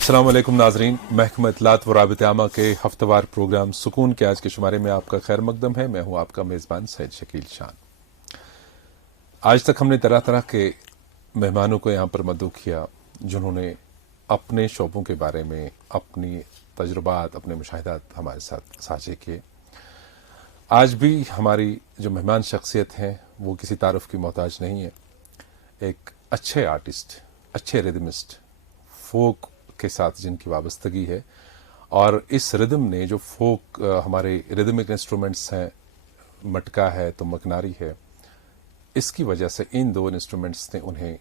अस्सलाम वालेकुम नाजरीन, महकमा इत्तलात व राबित आमा के हफ्तेवार प्रोग्राम सुकून के आज के शुमारे में आपका खैर मकदम है। मैं हूं आपका मेज़बान सैयद शकील शान। आज तक हमने तरह तरह के मेहमानों को यहाँ पर मदऊ किया जिन्होंने अपने शोबों के बारे में अपनी तजुर्बात, अपने मुशाहिदात हमारे साथ साझे किए। आज भी हमारी जो मेहमान शख्सियत हैं वो किसी तारुफ की मोहताज नहीं है। एक अच्छे आर्टिस्ट, अच्छे रिदमिस्ट, फोक के साथ जिनकी वाबस्तगी है, और इस रिदम ने जो फोक हमारे रिदमिक इंस्ट्रूमेंट्स हैं, मटका है तो मकनारी है, इसकी वजह से इन दो इंस्ट्रूमेंट्स ने उन्हें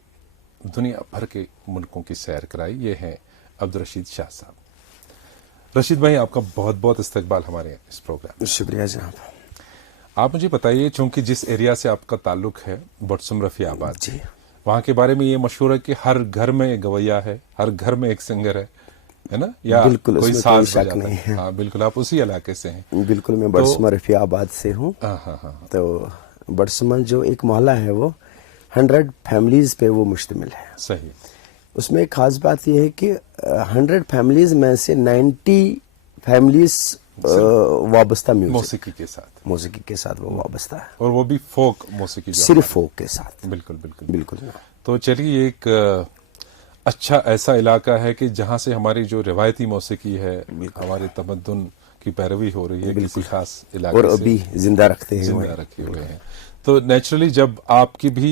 दुनिया भर के मुल्कों की सैर कराई। ये हैं अब्दुल रशीद शाह साहब। रशीद भाई, आपका बहुत बहुत इस्तकबाल हमारे इस प्रोग्राम। शुक्रिया जनाब। आप मुझे बताइए, चूंकि जिस एरिया से आपका ताल्लुक है बटसुम रफियाबाद जी, वहां के बारे में ये मशहूर है कि हर घर में एक गवैया है, हर घर में एक सिंगर है ना? या बिल्कुल, कोई उसमें साज कोई शक बजाता नहीं है। हाँ बिल्कुल, आप उसी इलाके से हैं। बिल्कुल, मैं बड़सुमा रफियाबाद से हूँ। हाँ। तो बड़सुमा जो एक मोहल्ला है वो 100 फैमिलीज पे वो मुश्तमिल है। सही। उसमें एक खास बात यह है कि 100 फैमिलीज में से 90 फैमिलीज वाबस्ता मौसीकी के साथ वो वाबस्ता है, और वो भी फोक मौसीकी, जो सिर्फ फोक के साथ। बिल्कुल। तो चलिए, एक अच्छा ऐसा इलाका है कि जहां से हमारी जो रिवायती मौसीकी है, हमारे तमद्दुन की पैरवी हो रही है किसी खास इलाके और से, अभी जिंदा रखे हुए हैं। तो नेचुरली जब आपकी भी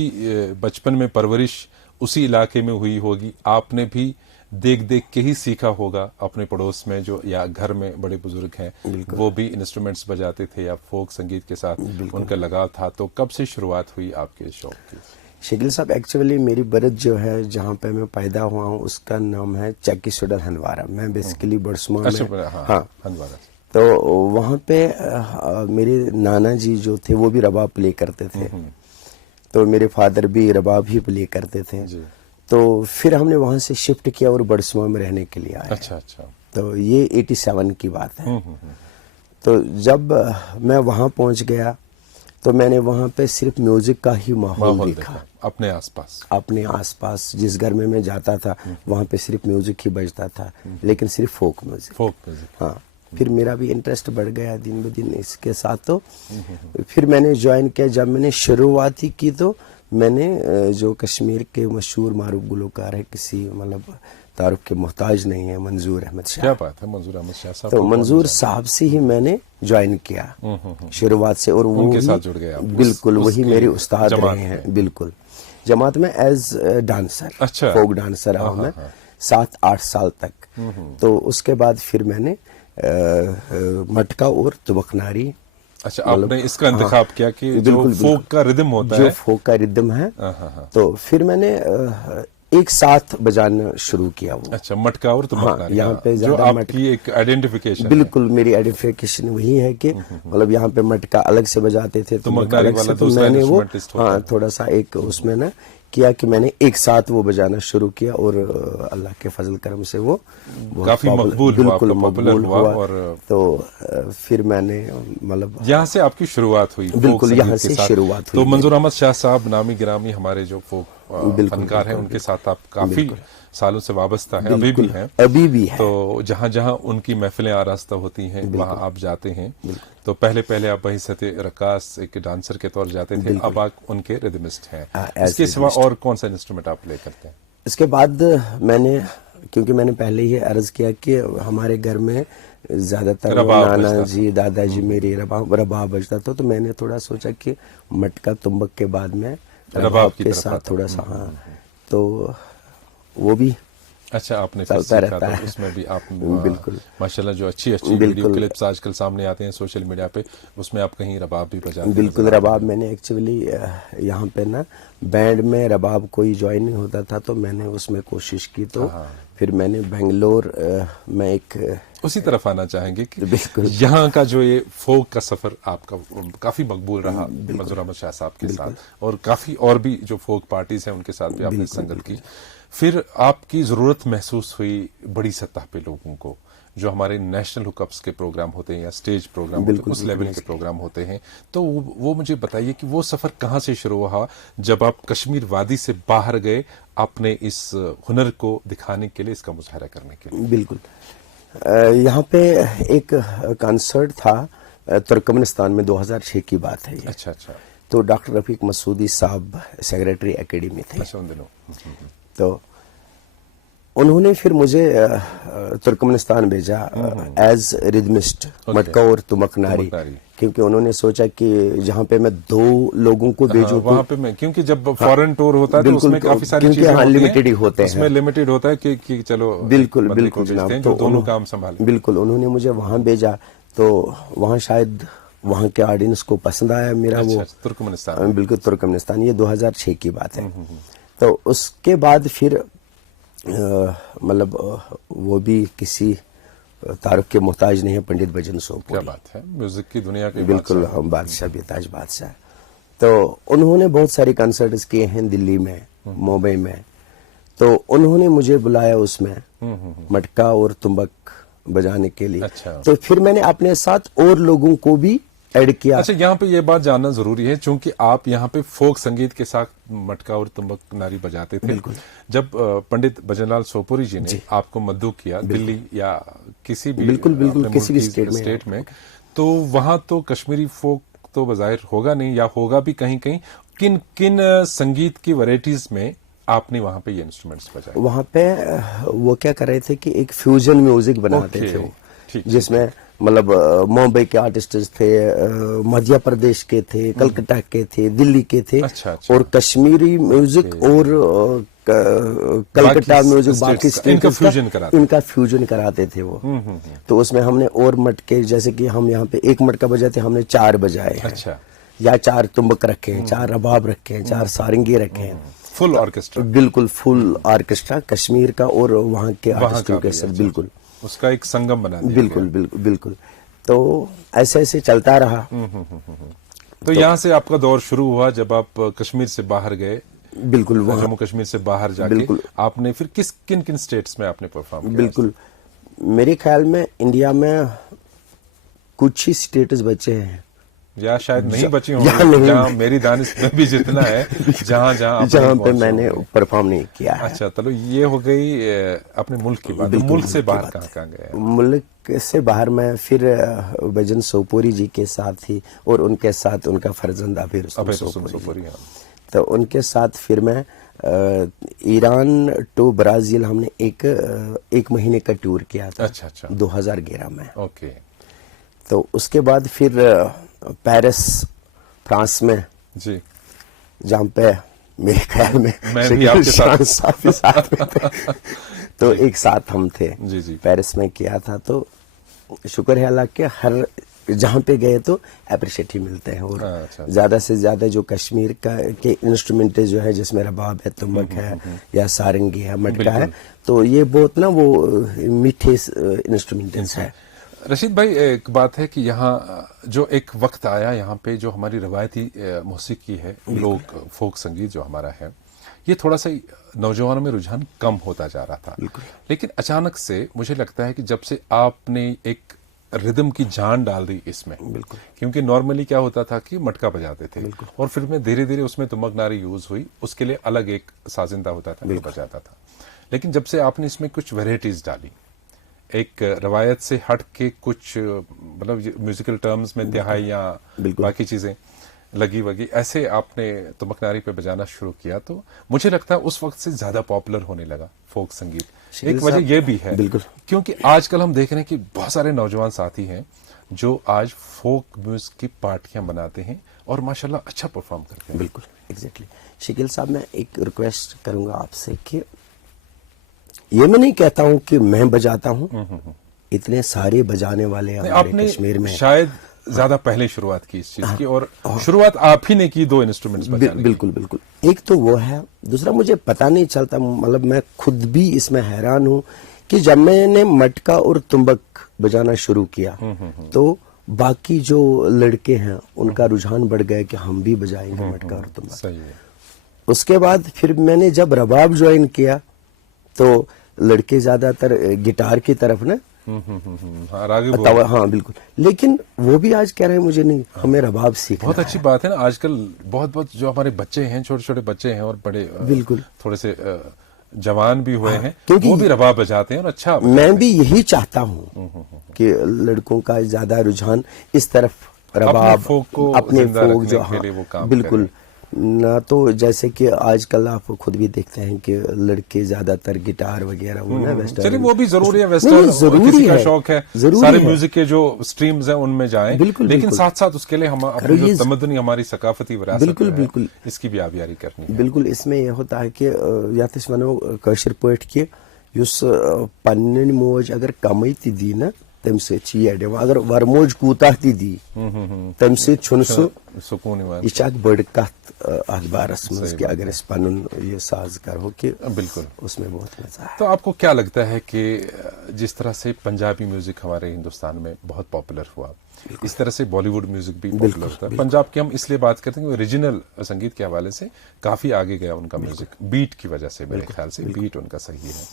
बचपन में परवरिश उसी इलाके में हुई होगी, आपने भी देख देख के ही सीखा होगा अपने पड़ोस में जो या घर में बड़े बुजुर्ग हैं वो भी इंस्ट्रूमेंट्स बजाते थे या फोक संगीत के साथ उनका लगाव था। तो कब से शुरुआत हुई आपके शौक की? शकील साहब, एक्चुअली मेरी बरत जो है जहाँ पे मैं पैदा हुआ हूँ उसका नाम है चक्की सुडल हनवारा। मैं बेसिकली बड़सुमा में हनवारा। तो वहाँ पे मेरे नाना जी जो थे वो भी रबाब प्ले करते थे, तो मेरे फादर भी रबाब ही प्ले करते थे। तो फिर हमने वहाँ से शिफ्ट किया और बड़सुमा में रहने के लिए आए। अच्छा। तो ये 87 की बात है। तो जब मैं वहाँ पहुँच गया तो मैंने वहाँ पे सिर्फ म्यूजिक का ही माहौल देखा। अपने आसपास जिस घर में मैं जाता था वहाँ पे सिर्फ म्यूजिक ही बजता था, लेकिन सिर्फ फोक म्यूजिक। हाँ, फिर मेरा भी इंटरेस्ट बढ़ गया दिन ब दिन इसके साथ। तो फिर मैंने ज्वाइन किया। जब मैंने शुरुआत ही की तो मैंने जो कश्मीर के मशहूर मारूफ गुलकार है, किसी मतलब तारुफ के मोहताज नहीं है, मंजूर अहमद शाह। क्या बात है, मंजूर अहमद शाह साहब। तो मंजूर साहब से ही मैंने ज्वाइन किया शुरुआत से, और वो उनके साथ जुड़ गया। बिल्कुल वही मेरे उस्ताद रहे हैं। बिल्कुल, जमात में एज डांसर, अच्छा, फोक डांसर रहा मैं 7-8 साल तक। तो उसके बाद फिर मैंने मटका और तुबकनारी। अच्छा, आपने इसका इंतखाब किया कि जो फोक का रिदम होता है, जो फोक का रिदम है। तो फिर मैंने एक साथ बजाना शुरू किया वो। अच्छा, मटका और तुबकनारी। यहाँ पे जो आपकी एक आइडेंटिफिकेशन। बिल्कुल, मेरी आइडेंटिफिकेशन वही है कि मतलब यहाँ पे मटका अलग से बजाते थे, तुबकनारी वाला तो मैंने वो थोड़ा सा एक उसमें ना किया कि मैंने एक साथ वो बजाना शुरू किया, और अल्लाह के फजल करम से वो काफी बिल्कुल मकबूल हुआ। और तो फिर मैंने मतलब यहाँ से आपकी शुरुआत हुई। बिल्कुल, यहाँ से शुरुआत हुई। तो मंजूर अहमद शाह साहब नामी गिरामी हमारे जो फोक फनकार हैं, उनके साथ आप काफी सालों से वाबस्ता हैं, अभी भी है। तो जहाँ जहाँ उनकी महफिलें आरास्ता होती हैं वहाँ आप जाते हैं। तो पहले आप बहिसते रकास एक डांसर के तौर जाते थे, अब आप उनके रिदमिस्ट हैं। इसके सिवा और कौन सा इंस्ट्रूमेंट आप प्ले करते हैं? इसके बाद मैंने, क्योंकि मैंने पहले ही अर्ज किया कि हमारे घर में ज्यादातर नाना जी, दादाजी मेरे रबाब बजता था, तो मैंने थोड़ा सोचा कि मटका तुम्बक के बाद में रबाब के साथ थोड़ा सा, हाँ, तो वो भी अच्छा आपने चलता रहता है। उसमें भी आप बिल्कुल माशाल्लाह जो अच्छी वीडियो क्लिप्स आजकल सामने आते हैं सोशल मीडिया पे, उसमें आप कहीं रबाब भी बजाते हैं? बिल्कुल, रबाब मैंने एक्चुअली यहाँ पे ना बैंड में रबाब कोई ज्वाइन नहीं होता था, तो मैंने उसमें कोशिश की। तो फिर मैंने बेंगलोर में एक उसी तरफ आना चाहेंगे कि बिल्कुल यहाँ का जो ये फोक का सफर आपका काफी मकबूल रहा मंजूर अहमद शाह साहब के साथ, और काफी और भी जो फोक पार्टीज हैं उनके साथ भी आपने संगत की। फिर आपकी जरूरत महसूस हुई बड़ी सतह पे लोगों को, जो हमारे नेशनल हुकअप्स के प्रोग्राम होते हैं या स्टेज प्रोग्राम होते हैं, उस लेवल के प्रोग्राम होते हैं, तो वो मुझे बताइए कि वो सफर कहाँ से शुरू हुआ जब आप कश्मीर वादी से बाहर गए अपने इस हुनर को दिखाने के लिए, इसका मुजाहरा करने के लिए? बिल्कुल, यहाँ पे एक कॉन्सर्ट था तुर्कमेनिस्तान में, 2006 की बात है ये। अच्छा अच्छा। तो डॉक्टर रफीक मसूदी साहब सेक्रेटरी एकेडमी थे। अच्छा, उन दिनों। तो उन्होंने फिर मुझे तुर्कमेनिस्तान भेजा एज रिदमिस्ट, मटका और तुमक नारी, क्योंकि उन्होंने सोचा कि जहाँ पे मैं 2 लोगों को भेजूं, वहाँ पे मैं, क्योंकि जब फॉरेन टूर होता है तो उसमें काफी सारी चीजें होती हैं, लिमिटेड ही होते हैं, उसमें लिमिटेड होता है कि चलो बिल्कुल बिल्कुल जनाब, तो दोनों काम संभाल। बिल्कुल, उन्होंने मुझे वहां भेजा, तो वहां शायद वहां के ऑडियंस को पसंद आया मेरा। अच्छा, वो तुर्कमेनिस्तान, बिल्कुल तुर्कमेनिस्तान, ये 2006 की बात है। तो उसके बाद फिर मतलब वो भी किसी तारुफ के मोहताज नहीं है, पंडित भजन सोपुरी। क्या बात है, म्यूजिक की दुनिया के बिल्कुल हम बादशाह, बेताज बादशाह। तो उन्होंने बहुत सारे कंसर्ट्स किए हैं दिल्ली में, मुंबई में। तो उन्होंने मुझे बुलाया उसमें मटका और तुम्बक बजाने के लिए। अच्छा। तो फिर मैंने अपने साथ और लोगों को भी ऐड किया। अच्छा, यहाँ पे ये बात जानना जरूरी है, क्योंकि आप यहाँ पे फोक संगीत के साथ मटका और तुम्बक नारी बजाते थे। जब पंडित भजनलाल सोपुरी जी ने आपको मद्दू किया दिल्ली या किसी भी बिल्कुल किसी भी स्टेट में, तो वहां तो कश्मीरी फोक तो बजाहिर होगा नहीं, या होगा भी कहीं कहीं। किन किन संगीत की वैरायटीज में आपने वहां पे ये इंस्ट्रूमेंट्स बजाए? वहां पे वो क्या कर रहे थे कि एक फ्यूजन म्यूजिक बनाते थे वो, जिसमें मतलब मुंबई के आर्टिस्ट्स थे, मध्य प्रदेश के थे, कलकत्ता के थे, दिल्ली के थे। अच्छा। और कश्मीरी म्यूजिक और कलकत्ता म्यूजिक, बाकी इनका फ्यूजन कराते थे वो। तो उसमें हमने और मटके, जैसे कि हम यहाँ पे 1 मटका बजाते, हमने 4 बजाए। अच्छा। या 4 तुम्बक रखे हैं, 4 रबाब रखे हैं, 4 सारंगी रखे हैं। फुल ऑर्केस्ट्रा, बिल्कुल फुल ऑर्केस्ट्रा कश्मीर का और वहाँ के आर्टिस्टों के साथ, बिल्कुल उसका एक संगम बना दिया। बिल्कुल बिल्कुल बिल्कुल। तो ऐसे ऐसे चलता रहा। तो यहाँ से आपका दौर शुरू हुआ जब आप कश्मीर से बाहर गए। बिल्कुल, जम्मू कश्मीर से बाहर जाके आपने फिर किन किन स्टेट्स में आपने परफॉर्म किया? बिल्कुल, मेरे ख्याल में इंडिया में कुछ ही स्टेट्स बचे हैं, या शायद नहीं बची होंगी, जहाँ मेरी दानिश में भी जितना है, जहाँ पे मैंने परफॉर्म नहीं किया है। अच्छा, चलो ये हो गई अपने मुल्क की बात। मुल्क से बाहर कहाँ गए? मुल्क से बाहर मैं फिर भजन सोपुरी जी के साथ ही, और उनके साथ उनका फर्जंद अबे सोपुरी, तो उनके साथ फिर मैं ईरान टू ब्राजील, हमने एक महीने का टूर किया था। अच्छा। 2011 में। ओके। तो उसके बाद फिर पेरिस फ्रांस में जी, जहाँ पे मेरे ख्याल में मैं भी आपके साथ में थे। तो एक साथ हम थे जी। पेरिस में किया था। तो शुक्र है अल्लाह के, हर जहाँ पे गए तो अप्रिशिएट ही मिलते हैं। और ज्यादा से ज्यादा जो कश्मीर के इंस्ट्रूमेंट जो है, जिसमें रबाब है, तुम्बक है, या सारंगी है, मटका है, तो ये बहुत ना वो मीठे इंस्ट्रूमेंट्स है। रशीद भाई, एक बात है कि यहाँ जो एक वक्त आया, यहाँ पे जो हमारी रवायती मौसीकी है, लोक फोक संगीत जो हमारा है, ये थोड़ा सा नौजवानों में रुझान कम होता जा रहा था। लेकिन अचानक से मुझे लगता है कि जब से आपने एक रिदम की जान डाल दी इसमें, बिल्कुल, क्योंकि नॉर्मली क्या होता था कि मटका बजाते थे, और फिर में धीरे धीरे उसमें तुमक नारी यूज हुई, उसके लिए अलग एक साजिंदा होता था, बजाता था। लेकिन जब से आपने इसमें कुछ वेराइटीज डाली, एक रवायत से हट के कुछ, मतलब म्यूजिकल टर्म्स में तिहाई या बाकी चीजें लगी वगी, ऐसे आपने तुमक नारी पे बजाना शुरू किया, तो मुझे लगता है उस वक्त से ज्यादा पॉपुलर होने लगा फोक संगीत। एक वजह यह भी है क्योंकि आजकल हम देख रहे हैं कि बहुत सारे नौजवान साथी हैं जो आज फोक म्यूजिक की पार्टियां बनाते हैं और माशाल्लाह अच्छा परफॉर्म करते हैं। बिल्कुल, एग्जैक्टली। शकील साहब, मैं एक रिक्वेस्ट करूंगा आपसे कि ये मैं नहीं कहता हूं कि मैं बजाता हूं, इतने सारे बजाने वाले हमारे कश्मीर में। शायद ज्यादा पहले शुरुआत की इस चीज की, और शुरुआत आप ही ने की 2 इंस्ट्रूमेंट्स बजाने की। बिल्कुल। एक तो वो है, दूसरा मुझे पता नहीं चलता, मतलब मैं खुद भी इसमें हैरान हूं कि जब मैंने मटका और तुम्बक बजाना शुरू किया तो बाकी जो लड़के हैं उनका रुझान बढ़ गया कि हम भी बजाएंगे मटका और तुम्बक। सही है। उसके बाद फिर मैंने जब रबाब ज्वाइन किया तो लड़के ज्यादातर गिटार की तरफ ना हाँ, रागी बोल। हाँ बिल्कुल, लेकिन वो भी आज कह रहे हैं मुझे नहीं, हमें रबाब सीखना बहुत अच्छी बात है ना। आजकल बहुत बहुत जो हमारे बच्चे हैं, छोटे छोटे बच्चे हैं और बड़े बिल्कुल थोड़े से जवान भी हुए हैं, क्योंकि वो भी रबाब बजाते हैं और अच्छा मैं भी यही चाहता हूँ कि लड़कों का ज्यादा रुझान इस तरफ रबाब, फोक को अपने जिंदा फोक रखने जो के लिए वो काम बिल्कुल ना। तो जैसे कि आजकल आप खुद भी देखते हैं कि लड़के ज्यादातर गिटार वगैरह वो ना वेस्टर्न, चलिए वो भी जरूरी है, वेस्टर्न जरूरी किसी का है, शौक है, जरूरी सारे है। म्यूजिक के जो स्ट्रीम्स हैं उनमें जाएं, बिल्कुल, लेकिन बिल्कुल। साथ साथ उसके लिए हम अपनी जो तमद्दुनी हमारी सकाफती विरासत बिल्कुल, है, बिल्कुल। इसकी भी आबियारी करनी है। बिल्कुल, इसमें यह होता है कि यातिश वनो कशर पठ कि युस पन्नन मोज अगर कमई ती दी ना तम से चीज अगर वरमोज कूता ती दी तम से छुन सुकून यह एक बड़ कत अथ बारस मज कि अगर इस पन ये साज करो कि बिल्कुल उसमें बहुत मजा है। तो आपको क्या लगता है कि जिस तरह से पंजाबी म्यूजिक हमारे हिंदुस्तान में बहुत पॉपुलर हुआ, इस तरह से बॉलीवुड म्यूजिक भी पॉपुलर होता है। पंजाब की हम इसलिए बात करते हैं कि ओरिजिनल संगीत के हवाले से काफी आगे गया उनका म्यूजिक, बीट की वजह से, मेरे ख्याल से बीट उनका सही है।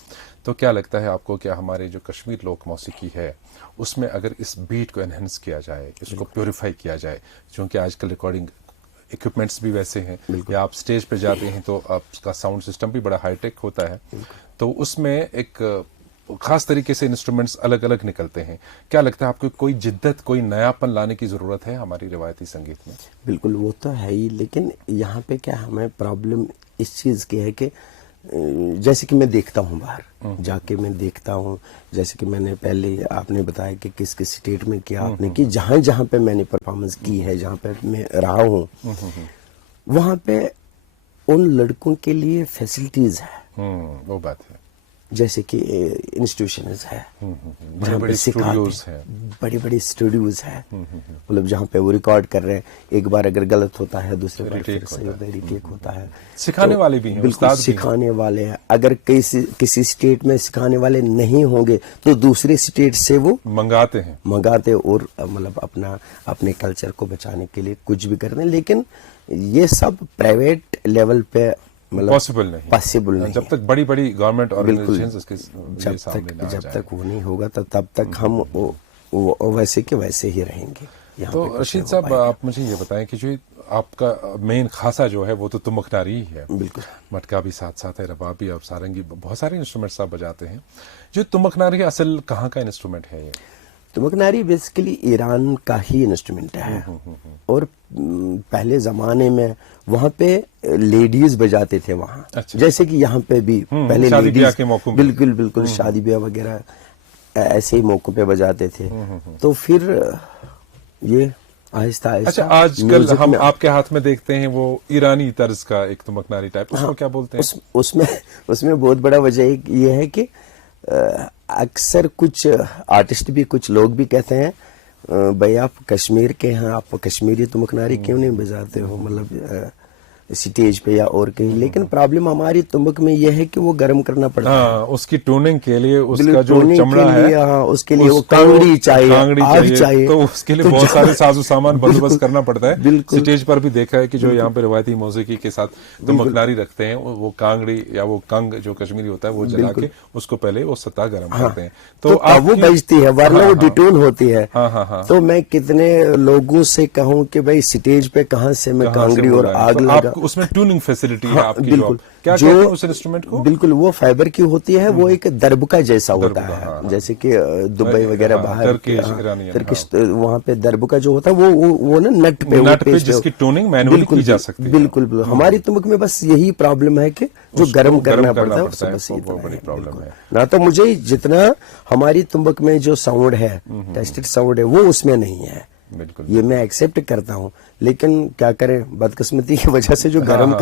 तो क्या लगता है आपको, क्या हमारे जो कश्मीर लोक मौसीकी है उसमें अगर इस बीट को एनहेंस किया जाए, इसको प्योरीफाई किया जाए, क्योंकि आजकल रिकॉर्डिंग इक्विपमेंट्स भी वैसे हैं, या आप स्टेज पे जाते हैं तो आपका साउंड सिस्टम भी बड़ा हाईटेक होता है, तो उसमें एक खास तरीके से इंस्ट्रूमेंट्स अलग अलग निकलते हैं। क्या लगता है आपको कोई जिद्दत, कोई नयापन लाने की जरूरत है हमारी रिवायती संगीत में? बिल्कुल, वो तो है ही, लेकिन यहाँ पे क्या हमें प्रॉब्लम इस चीज की है कि जैसे कि मैं देखता हूँ बाहर जाके, मैं देखता हूँ, जैसे कि मैंने पहले आपने बताया कि किस किस स्टेट में क्या आपने की, जहां जहां पे मैंने परफॉर्मेंस की है, जहां पे मैं रहा हूँ, वहां पे उन लड़कों के लिए फैसिलिटीज है। वो बात है, जैसे कि इंस्टीट्यूशंस है, बड़े बड़े स्टूडियोज हैं, बड़े बड़े स्टूडियोज है, मतलब जहाँ पे वो रिकॉर्ड कर रहे हैं, एक बार अगर गलत होता है दूसरे बार फिर सही होता है, रिटेक होता है। सिखाने वाले भी हैं, बिल्कुल सिखाने वाले हैं। अगर किसी स्टेट में सिखाने वाले नहीं होंगे तो दूसरे स्टेट से वो मंगाते और मतलब अपने कल्चर को बचाने के लिए कुछ भी करते हैं, लेकिन ये सब प्राइवेट लेवल पे पॉसिबल नहीं, जब तक बड़ी बड़ी गवर्नमेंट ऑर्गेनाइजेशंस इसके जब तक वो नहीं होगा तो तब तक हम वो वैसे के वैसे ही रहेंगे। तो रशीद साहब, आप मुझे ये बताएं कि जो आपका मेन खासा जो है वो तो तुमकनारी ही है। बिल्कुल, मटका भी साथ साथ है, रबाबी और सारंगी, बहुत सारे इंस्ट्रूमेंट्स आप बजाते हैं। जो तुमकनारी असल कहाँ का इंस्ट्रूमेंट है? ये तुमकनारी बेसिकली ईरान का ही इंस्ट्रूमेंट है, और पहले जमाने में वहाँ पे लेडीज बजाते थे वहाँ। अच्छा। जैसे कि यहाँ पे भी पहले शादी ब्याह के मौकों पे, बिल्कुल शादी ब्याह वगैरह ऐसे ही मौकों पे बजाते थे। तो फिर ये आहिस्ता आहिस्ता, अच्छा, आजकल हम आपके हाथ में देखते हैं वो ईरानी तर्ज का एक तुमकनारी टाइप, उसको क्या बोलते हैं? उसमें बहुत बड़ा वजह ये है कि अक्सर कुछ आर्टिस्ट भी, कुछ लोग भी कहते हैं भाई आप कश्मीर के हैं, आप कश्मीरी तुमकनारी क्यों नहीं बजाते हो, मतलब स्टेज पे या और कहीं। लेकिन प्रॉब्लम हमारी तुमक में यह है कि वो गर्म करना पड़ता है, उसकी ट्यूनिंग के लिए, उसका जो चमड़ा है, उसके लिए वो कांगड़ी चाहिए, आग चाहिए, तो उसके लिए बहुत सारे साजो सामान बंदोबस्त करना पड़ता है। स्टेज पर भी देखा है कि जो यहाँ पे रवायती मौसीकी के साथ तुमकनारी रखते हैं, वो कांगड़ी या वो कंग जो कश्मीरी होता है वो जला के उसको पहले वो सतह गर्म करते हैं, तो वो बजती है, वरना वो डिटून होती है। तो मैं कितने लोगों से कहूँ कि भाई स्टेज पे कहाँ से मैं कांगड़ी और आग लगा, उसमें ट्यूनिंग फैसिलिटी है आपकी। बिल्कुल, क्या कहते हैं उस इंस्ट्रूमेंट को? बिल्कुल, वो फाइबर की होती है, वो एक दरबका जैसा होता है, जैसे कि दुबई वगैरह बाहर तुर्किश वहाँ पे दरबका जो होता है वो ना नट पे जिसकी ट्यूनिंग मैनुअली की जा सकती है। बिल्कुल, हमारी तुमक में बस यही प्रॉब्लम है कि जो गर्म करना पड़ता है, बस वो बड़ी प्रॉब्लम है ना। तो मुझे जितना हमारी तुमक में जो साउंड है, टेस्टेड साउंड है, वो उसमें नहीं है। बिल्कुल, ये मैं एक्सेप्ट करता हूँ, लेकिन क्या करें, बदकिस्मती की वजह से जो गर्म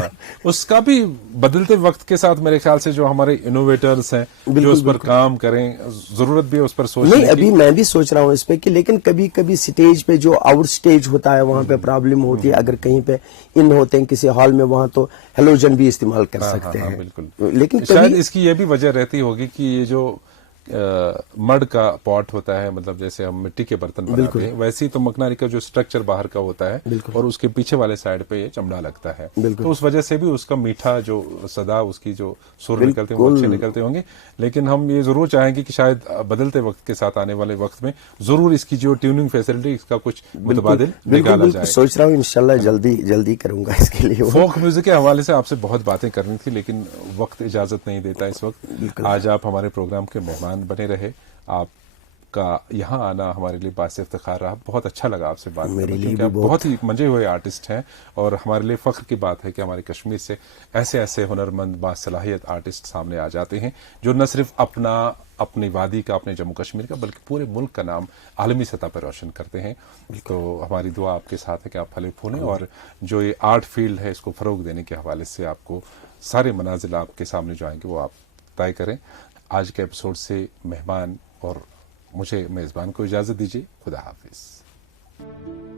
उसका भी बदलते वक्त के साथ मेरे ख्याल से जो हमारे इनोवेटर्स हैं जो उस पर काम करें, जरूरत भी है उस पर सोचने की। अभी मैं भी सोच रहा हूँ इस पे कि, लेकिन कभी कभी स्टेज पे जो आउट स्टेज होता है वहां पे प्रॉब्लम होती है। अगर कहीं पे इन होते हैं किसी हॉल में, वहां तो हेलोजन भी इस्तेमाल कर सकते हैं। बिल्कुल, लेकिन शायद इसकी ये भी वजह रहती होगी कि ये जो मड का पॉट होता है, मतलब जैसे हम मिट्टी के बर्तन बनाते हैं, वैसे ही तो मखनारी का जो स्ट्रक्चर बाहर का होता है और उसके पीछे वाले साइड पे ये चमड़ा लगता है, तो उस वजह से भी उसका मीठा जो सदा उसकी जो सुर निकलते हैं वो अच्छे निकलते होंगे। लेकिन हम ये जरूर चाहेंगे कि शायद बदलते वक्त के साथ आने वाले वक्त में जरूर इसकी जो ट्यूनिंग फैसिलिटी इसका कुछ मुतबादिल निकाला जाए। सोच रहा हूँ इंशाल्लाह जल्दी करूंगा इसके लिए। फोक म्यूजिक के हवाले से आपसे बहुत बातें करनी थी, लेकिन वक्त इजाजत नहीं देता इस वक्त। आज आप हमारे प्रोग्राम के मेहमान बने रहे, आपका यहाँ आना हमारे लिए बात से इफ्तिखार रहा। बहुत अच्छा लगा आपसे बात करके, क्योंकि आप बहुत ही मंजे हुए आर्टिस्ट हैं और हमारे लिए फख्र की बात है कि हमारे कश्मीर से ऐसे ऐसे हुनरमंद बासलाहियत आर्टिस्ट सामने आ जाते हैं जो न सिर्फ अपनी वादी का, अपने जम्मू कश्मीर का, बल्कि पूरे मुल्क का नाम आलमी सतह पर रोशन करते हैं। तो हमारी दुआ आपके साथ है कि आप फले फूलें और जो ये आर्ट फील्ड है इसको फ़रोग देने के हवाले से आपको सारे मनाजिल आपके सामने जो आएंगे वो आप तय करें। आज के एपिसोड से मेहमान और मुझे मेज़बान को इजाज़त दीजिए। खुदा हाफिज़।